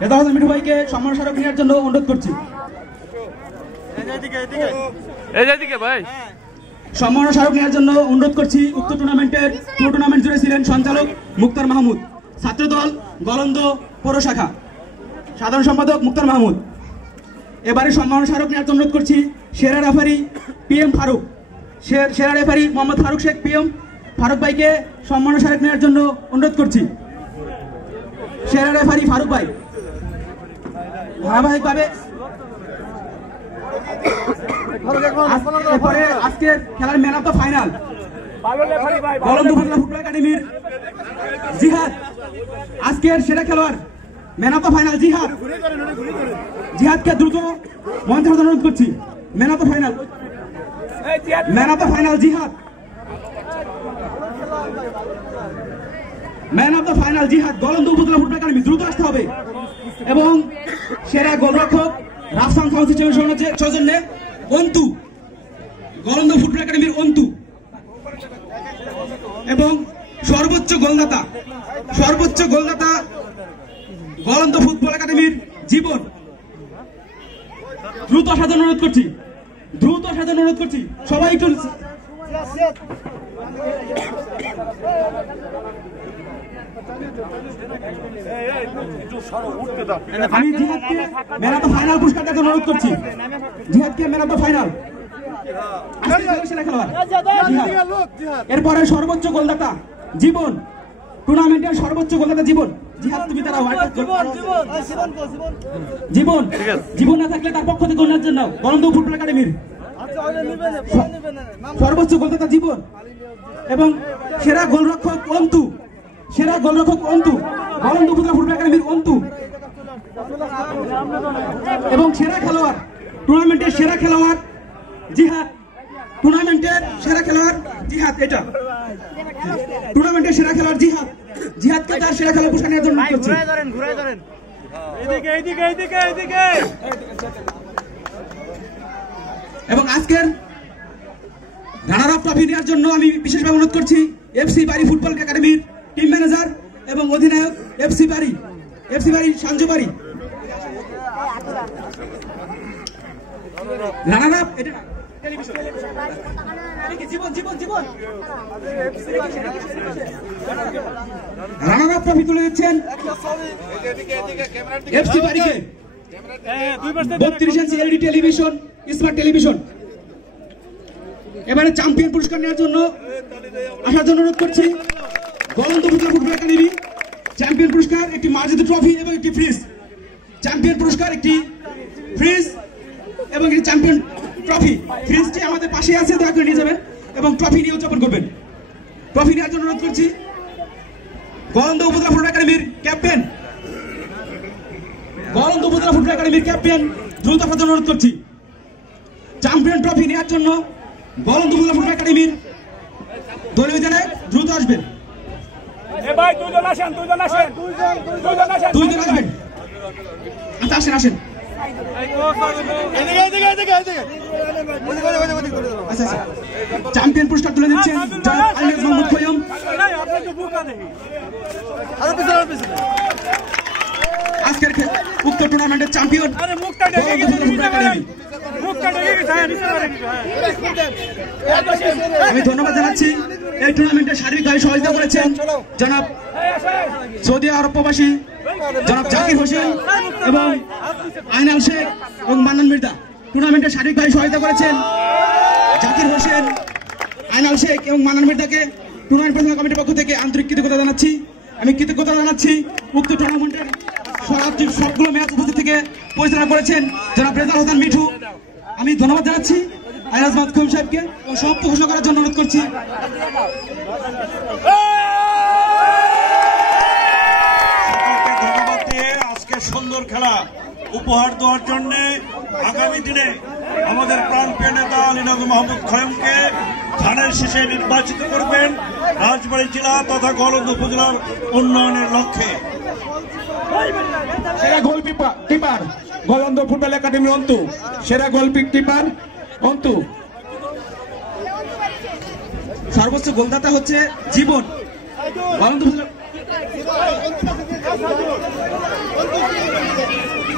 রেজা হোসেন মিঠু ভাইকে সম্মান স্মারক নেওয়ার জন্য অনুরোধ করছি। সম্মান স্মারক নেওয়ার জন্য অনুরোধ করছি। উক্ত টুর্নামেন্টের পুরো টুর্নামেন্ট জুড়ে ছিলেন সঞ্চালক মুক্তার মাহমুদ, ছাত্রদল গলন্দ পৌর শাখা সাধারণ সম্পাদক মুক্তার মাহমুদ। এবারে সম্মান স্মারক নেওয়ার জন্য অনুরোধ করছি সেরা রেফারি PM ফারুক, সেরা রেফারি মোহাম্মদ ফারুক শেখ PM ফারুক ভাইকে সম্মান স্মারক নেওয়ার জন্য অনুরোধ করছি। সেরা রেফারি ফারুক ভাই ধারাবাহিকভাবে আজকের খেলার man of the final গলন্দ football একাডেমির জিহাদ, আজকের সেরা খেলোয়াড় ম্যান অফ দ্য ফাইনাল জিহাদ। জিহাদকে দ্রুত মঞ্চে অনুরোধ করছি। Man of the final, man of the final জিহাদ, ম্যান অফ দ্য ফাইনাল জিহাদ গলন্দ উপজেলা ফুটবল একাডেমি, দ্রুত আসতে হবে। এবং সেরা গোলরক্ষক রাফসান কাউন্সিল সৌজন্যে অন্তু, গলন্দ ফুটবল একাডেমির অন্তু। এবং সর্বোচ্চ গোলদাতা গলন্দ ফুটবল একাডেমির জীবন। দ্রুত আসার জন্য অনুরোধ করছি, সবাই একটু। আমি জিহাদকে ম্যান অফ দ্য ফাইনাল পুরস্কার দেওয়ার অনুরোধ করছি। জিহাদকে ম্যান অফ দ্য ফাইনাল, এরপরে সর্বোচ্চ গোলদাতা জীবন, টুর্নামেন্টের সর্বোচ্চ গোলদাতা জীবন। জিহাদ তুমি তারা জীবন না থাকলে তার পক্ষ থেকে অন্যের জন্য গলন্দ ফুটবল একাডেমির সর্বোচ্চ গোলদাতা জীবন। এবং সেরা গোলরক্ষক অন্তু, গলন্দ ফুটবল একাডেমির অন্তু। এবং সেরা খেলোয়াড়, টুর্নামেন্টের সেরা খেলোয়াড় জিহাদ, এটা টুর্নামেন্টের সেরা খেলোয়াড় জিহাদকে তার সেরা খেলোয়াড় পুরস্কার নেওয়ার জন্য করছি। এবং আজকের রানার আপ ট্রফি নেওয়ার জন্য আমি বিশেষভাবে অনুরোধ করছি FC বাড়ি ফুটবল একাডেমির টিম ম্যানেজার এবং অধিনায়ক FC বাড়ি সঞ্জু বাড়ি। Runner up runner up trophy তুলে দিচ্ছেন FC বাড়িকে 32 ইঞ্চি LED টেলিভিশন, স্মার্ট টেলিভিশন। এবারে চ্যাম্পিয়ন পুরস্কার নেওয়ার জন্য আসার জন্য অনুরোধ করছি গলন্দ ফুটবল একাডেমি। চ্যাম্পিয়ন পুরস্কার একটি মার্জিত ট্রফি এবং একটি ফ্রিজ। চ্যাম্পিয়ন পুরস্কার একটি ফ্রিজ এবং একটি চ্যাম্পিয়ন ট্রফি। ফ্রিজটি আমাদের পাশে আছে, দয়া করে নিয়ে যাবেন এবং ট্রফি নিয়ে উদযাপন করবেন। ট্রফি নেওয়ার জন্য অনুরোধ করছি গলন্দ উপজেলা ফুটবল একাডেমির ক্যাপ্টেন, দ্রুত আসার জন্য অনুরোধ করছি। চ্যাম্পিয়ন ট্রফি নেওয়ার জন্য গলন্দ উপজেলা ফুটবল একাডেমির দলীয় অধিনায়ক দ্রুত আসবেন। দুইজন আসবেন। আচ্ছা আসেন। চ্যাম্পিয়ন পুরস্কার তুলে দিচ্ছেন জনাব আইনাজ মোহাম্মদ খৈয়ম। আজকের উক্ত টুর্নামেন্টের চ্যাম্পিয়ন আমি ধন্যবাদ জানাচ্ছি। এই টুর্নামেন্টে সার্বিকভাবে সহযোগিতা করেছেন জনাব সৌদি আরব প্রবাসী জনাব জাকির হোসেন এবং আইনাল শেখ এবং মান্নান মির্জা। টুর্নামেন্টে সার্বিকভাবে সহায়তা করেছেন জাকির হোসেন, আইনাল শেখ এবং মান্নান মির্জাকে টুর্নামেন্ট পরিচালনা কমিটির পক্ষ থেকে আন্তরিক কৃতজ্ঞতা জানাচ্ছি। আমি কৃতজ্ঞতা জানাচ্ছি উক্ত টুর্নামেন্টের সবগুলো ম্যাচ উপস্থিত থেকে পরিচালনা করেছেন জনাব রেজা হোসেন মিঠু। আমি ধন্যবাদ জানাচ্ছি আইনাজ মোহাম্মদ খৈয়ম সাহেবকে এবং সমাপ্ত ঘোষণা করার জন্য অনুরোধ করছি। ধন্যবাদ দিয়ে আজকে সুন্দর খেলা উপহার দেওয়ার জন্য আগামী দিনে আমাদের প্রাণপ্রিয় নেতা আইনাজ মোহাম্মদ খৈয়মকে ধানের শেষে নির্বাচিত করবেন রাজবাড়ী জেলা তথা গলন্দ উপজেলার উন্নয়নের লক্ষ্যে। সেরা গোলকিপার গলন্দ ফুটবল একাডেমি অন্তু, সেরা গোলকিপার অন্তু। সর্বোচ্চ গোলদাতা হচ্ছে জীবন, গলন্দ